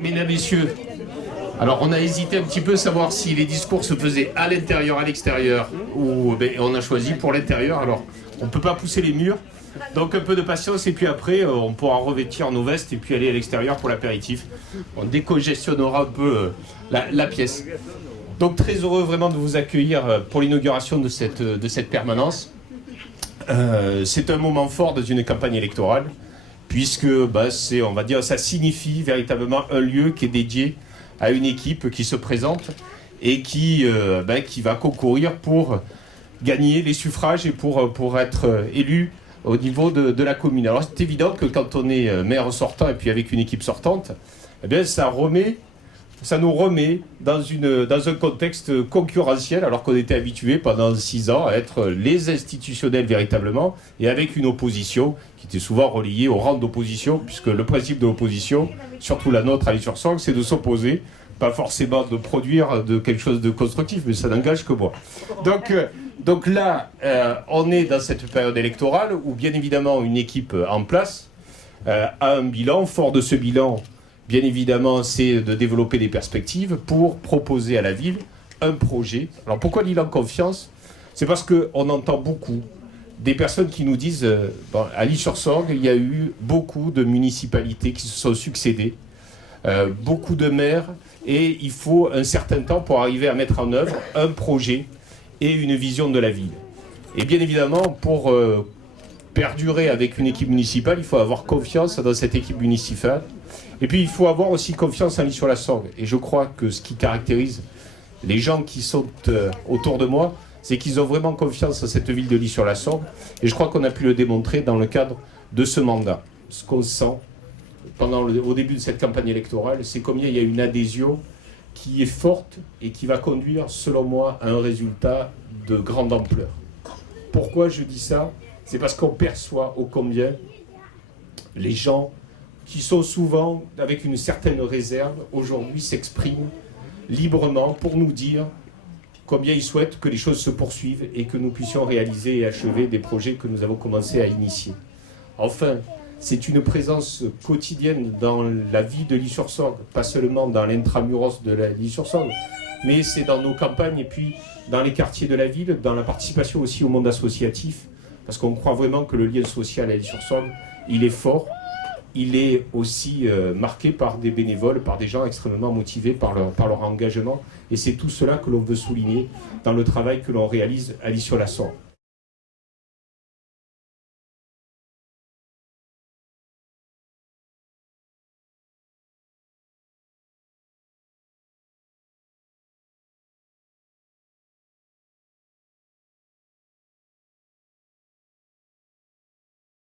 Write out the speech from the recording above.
Mesdames, Messieurs, alors on a hésité un petit peu à savoir si les discours se faisaient à l'intérieur, à l'extérieur, ou on a choisi pour l'intérieur. Alors on ne peut pas pousser les murs, donc un peu de patience et puis après on pourra revêtir nos vestes et puis aller à l'extérieur pour l'apéritif. On décongestionnera un peu la pièce. Donc très heureux vraiment de vous accueillir pour l'inauguration de cette permanence. C'est un moment fort dans une campagne électorale, puisque on va dire, ça signifie véritablement un lieu qui est dédié à une équipe qui se présente et qui va concourir pour gagner les suffrages et pour être élu au niveau de la commune. Alors c'est évident que quand on est maire sortant et puis avec une équipe sortante, eh bien, ça nous remet dans un contexte concurrentiel, alors qu'on était habitué pendant 6 ans à être les institutionnels véritablement, et avec une opposition qui était souvent reliée au rang d'opposition, puisque le principe de l'opposition, surtout la nôtre à l'Issur-Sorgues, c'est de s'opposer, pas forcément de produire quelque chose de constructif, mais ça n'engage que moi. Donc là, on est dans cette période électorale où bien évidemment une équipe en place a un bilan. Fort de ce bilan, bien évidemment, c'est de développer des perspectives pour proposer à la ville un projet. Alors pourquoi l'île en confiance? C'est parce qu'on entend beaucoup des personnes qui nous disent à l'Issur-Sorgues, il y a eu beaucoup de municipalités qui se sont succédées, beaucoup de maires, et il faut un certain temps pour arriver à mettre en œuvre un projet et une vision de la ville. Et bien évidemment, pour perdurer avec une équipe municipale, il faut avoir confiance dans cette équipe municipale. Et puis il faut avoir aussi confiance en l'Issur-la-Sorgue. Et je crois que ce qui caractérise les gens qui sont autour de moi, c'est qu'ils ont vraiment confiance en cette ville de l'Issur-la-Sorgue. Et je crois qu'on a pu le démontrer dans le cadre de ce mandat. Ce qu'on sent au début de cette campagne électorale, c'est combien il y a une adhésion qui est forte et qui va conduire, selon moi, à un résultat de grande ampleur. Pourquoi je dis ça? C'est parce qu'on perçoit ô combien les gens qui sont souvent avec une certaine réserve, aujourd'hui s'expriment librement pour nous dire combien ils souhaitent que les choses se poursuivent et que nous puissions réaliser et achever des projets que nous avons commencé à initier. Enfin, c'est une présence quotidienne dans la vie de l'Issur-Sorgues, pas seulement dans l'intramuros de l'Issur-Sorgues, mais c'est dans nos campagnes et puis dans les quartiers de la ville, dans la participation aussi au monde associatif, parce qu'on croit vraiment que le lien social à l'Issur-Sorgues, il est fort. Il est aussi marqué par des bénévoles, par des gens extrêmement motivés par leur engagement. Et c'est tout cela que l'on veut souligner dans le travail que l'on réalise à l'Issur-la-Sorgue.